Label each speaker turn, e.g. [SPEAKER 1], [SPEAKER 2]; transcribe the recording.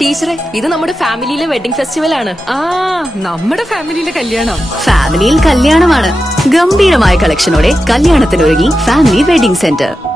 [SPEAKER 1] ടീച്ചറെ ഇത് നമ്മുടെ ഫാമിലിയിലെ വെഡിങ് ഫെസ്റ്റിവൽ ആണ്.
[SPEAKER 2] ആ നമ്മുടെ ഫാമിലിയിലെ കല്യാണം.
[SPEAKER 3] ഫാമിലിയിൽ കല്യാണമാണ്. ഗംഭീരമായ കളക്ഷനോടെ കല്യാണത്തിനൊരുങ്ങി ഫാമിലി വെഡിംഗ് സെന്റർ.